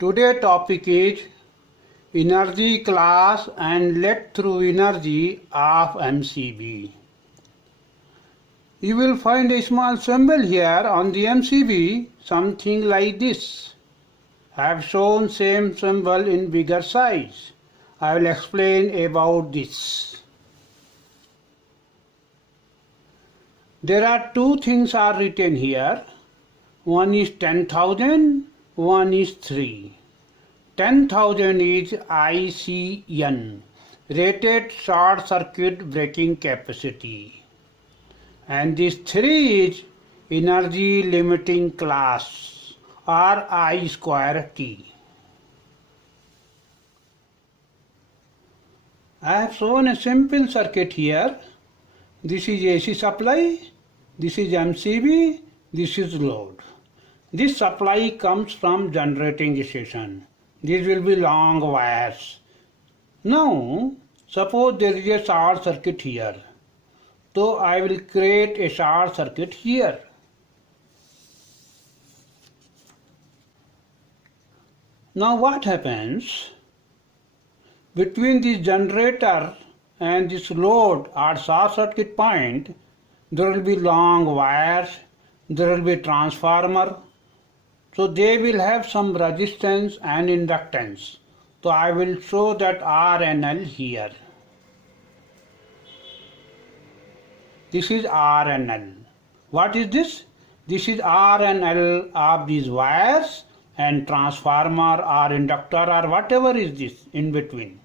Today topic is energy class and let through energy of MCB. You will find a small symbol here on the MCB, something like this. I have shown same symbol in bigger size. I will explain about this. There are two things are written here. One is 10,000, one is 3. 10,000 is ICN, rated short circuit breaking capacity. And this 3 is energy limiting class or I square T. I have shown a simple circuit here. This is AC supply, this is MCB, this is load. This supply comes from generating station. These will be long wires. Now, suppose there is a short circuit here. So I will create a short circuit here. Now what happens? Between this generator and this load or short circuit point, there will be long wires, there will be transformer. So they will have some resistance and inductance. So I will show that R and L here. This is R and L. What is this? This is R and L of these wires and transformer or inductor or whatever is this in between.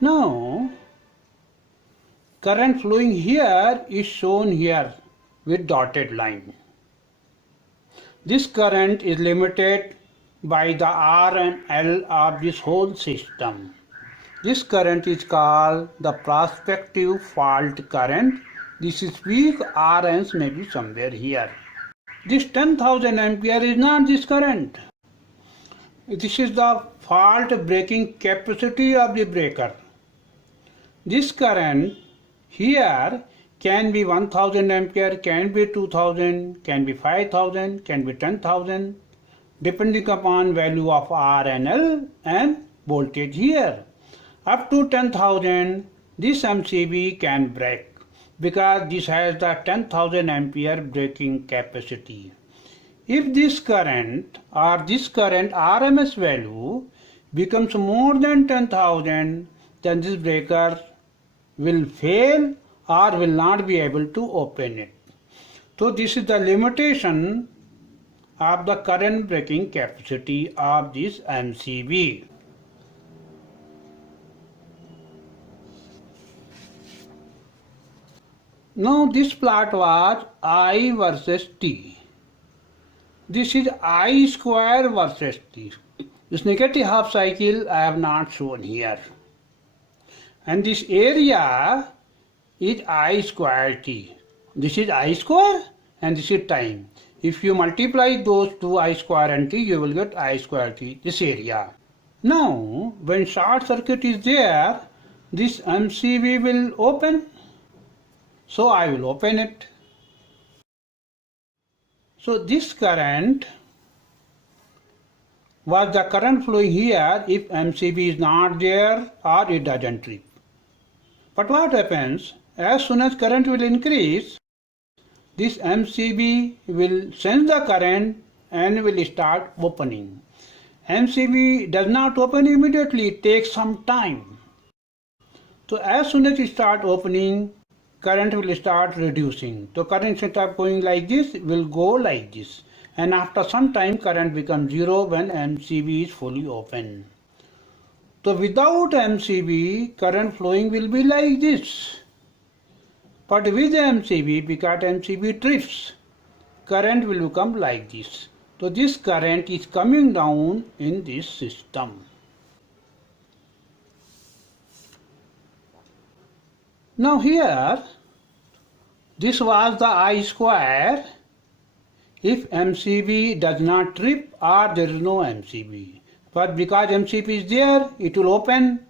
Now, current flowing here is shown here with dotted line. This current is limited by the R and L of this whole system. This current is called the prospective fault current. This is weak RNs may be somewhere here. This 10,000 ampere is not this current. This is the fault breaking capacity of the breaker. This current here can be 1000 ampere, can be 2000, can be 5000, can be 10,000, depending upon value of R and L and voltage here. Up to 10,000, this MCB can break because this has the 10,000 ampere breaking capacity. If this current or this current RMS value becomes more than 10,000, then this breaker will fail or will not be able to open it. So this is the limitation of the current breaking capacity of this MCB. Now this plot was I versus T. This is I square versus T. This negative half cycle I have not shown here. And this area is I square T. This is I square and this is time. If you multiply those two I square and T, you will get I square T, this area. Now, when short circuit is there, this MCB will open. So I will open it. So this current was the current flowing here if MCB is not there or it doesn't trip. But what happens? As soon as current will increase, this MCB will sense the current and will start opening. MCB does not open immediately, it takes some time. So as soon as it starts opening, current will start reducing. So current instead of going like this, will go like this. And after some time, current becomes zero when MCB is fully open. So without MCB, current flowing will be like this. But with MCB, because MCB trips, current will become like this. So this current is coming down in this system. Now here, this was the I square if MCB does not trip or there is no MCB. But because MCB is there, it will open,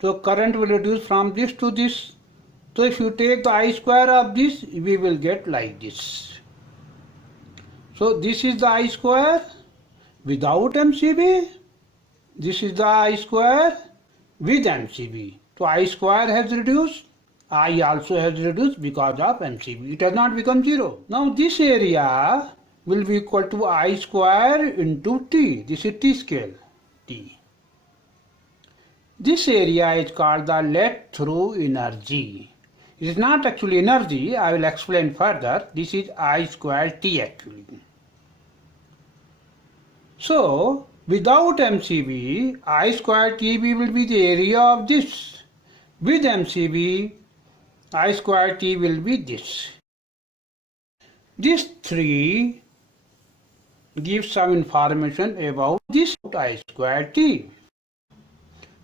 so current will reduce from this to this. So if you take the I square of this, we will get like this. So this is the I square without MCB, this is the I square with MCB. So I square has reduced, I also has reduced because of MCB. It has not become 0. Now this area will be equal to I square into T. This is T scale, T. This area is called the let through energy. It is not actually energy, I will explain further. This is I square T actually. So, without MCB, I square TB will be the area of this. With MCB, I square T will be this. This 3 gives some information about this I square T.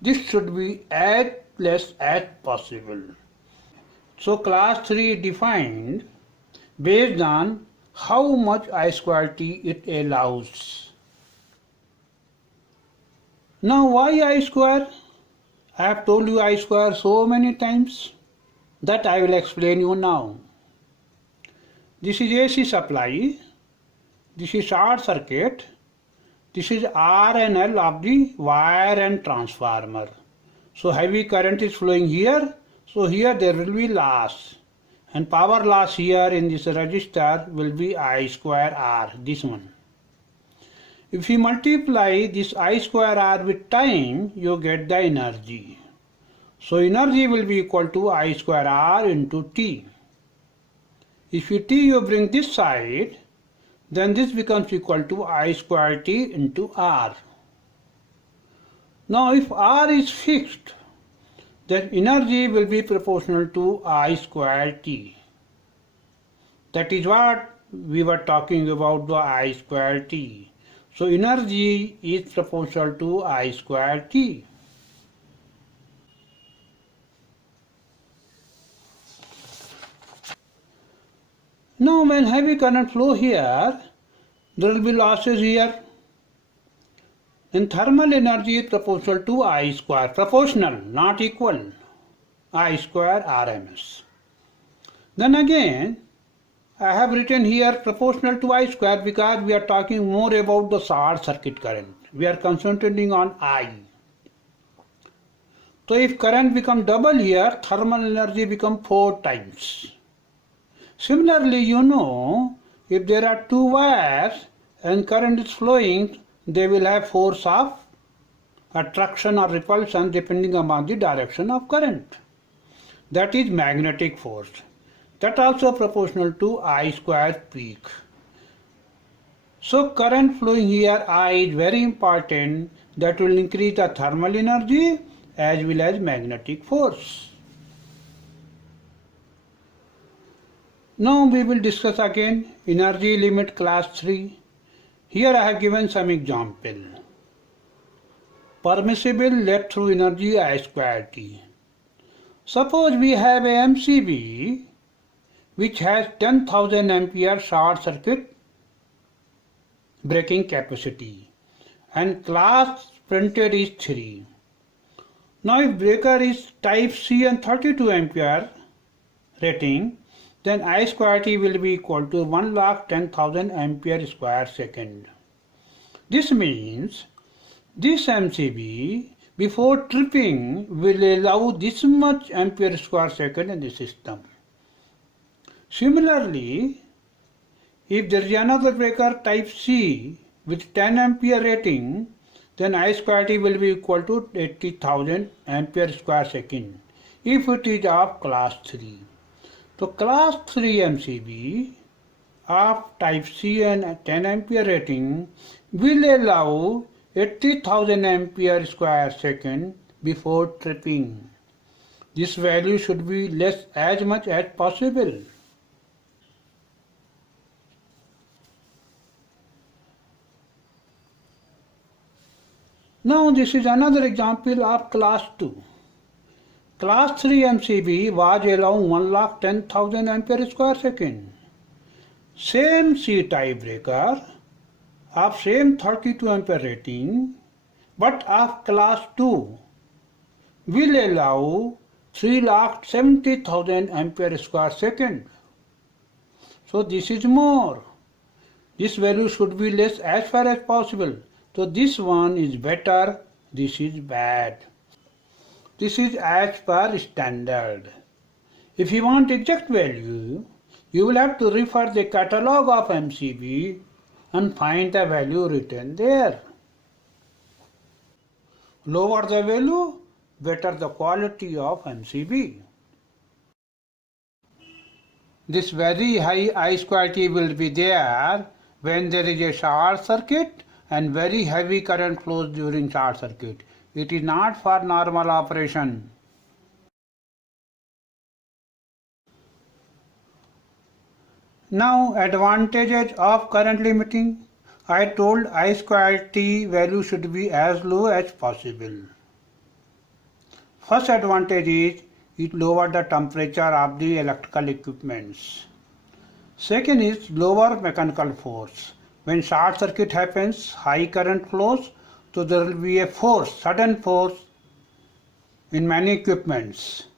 This should be as less as possible. So class 3 defined based on how much I square T it allows. Now why I square? I have told you I square so many times that I will explain you now. This is AC supply, this is short circuit, this is R and L of the wire and transformer. So heavy current is flowing here, so here there will be loss, and power loss here in this resistor will be I square R, this one. If you multiply this I square R with time, you get the energy. So energy will be equal to I square R into T. If you T you bring this side, then this becomes equal to I square T into R. Now if R is fixed, then energy will be proportional to I square T. That is what we were talking about, the I square T. So energy is proportional to I square T. Now when heavy current flow here, there will be losses here. And thermal energy is proportional to I square, proportional, not equal, I square RMS. Then again, I have written here proportional to I square because we are talking more about the short circuit current. We are concentrating on I. So if current become double here, thermal energy become 4 times. Similarly, you know, if there are 2 wires and current is flowing, they will have force of attraction or repulsion depending upon the direction of current. That is magnetic force. That also proportional to I square peak. So current flowing here I is very important. That will increase the thermal energy as well as magnetic force. Now we will discuss again energy limit class 3. Here I have given some example. Permissible let through energy I square T. Suppose we have a MCB which has 10,000 ampere short circuit breaking capacity and class printed is 3. Now if breaker is type C and 32 ampere rating, then I square T will be equal to 1,10,000 ampere square second. This means this MCB before tripping will allow this much ampere square second in the system. Similarly, if there is another breaker type C with 10 ampere rating, then I square T will be equal to 80,000 ampere square second if it is of class 3. So class 3 MCB of type C and 10 ampere rating will allow 80,000 ampere square second before tripping. This value should be less as much as possible. Now this is another example of class 2. Class 3 MCB was allowing 1,10,000 ampere square second. Same C type breaker of same 32 ampere rating but of class 2 will allow 3,70,000 ampere square second. So this is more. This value should be less as far as possible. So this one is better, this is bad. This is as per standard. If you want exact value, you will have to refer the catalog of MCB and find the value written there. Lower the value, better the quality of MCB. This very high I square T will be there when there is a short circuit and very heavy current flows during short circuit. It is not for normal operation. Now advantages of current limiting. I told I square T value should be as low as possible. First advantage is it lowers the temperature of the electrical equipments. Second is lower mechanical force. When short circuit happens, high current flows, so there will be a force, sudden force in many equipments.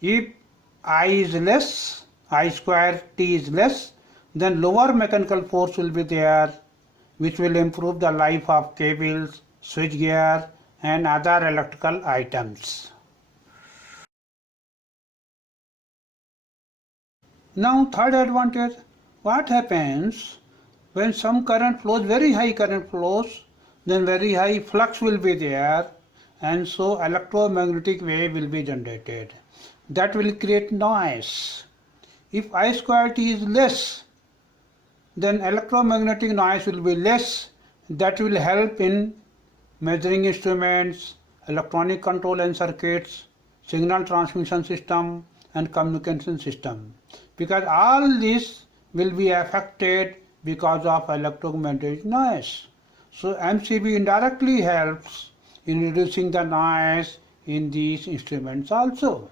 If I is less, I square T is less, then lower mechanical force will be there, which will improve the life of cables, switchgear and other electrical items. Now third advantage, what happens when some current flows, very high current flows, then very high flux will be there and so electromagnetic wave will be generated. That will create noise. If I square T is less, then electromagnetic noise will be less. That will help in measuring instruments, electronic control and circuits, signal transmission system and communication system. Because all this will be affected because of electromagnetic noise. So MCB indirectly helps in reducing the noise in these instruments also.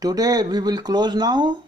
Today we will close now.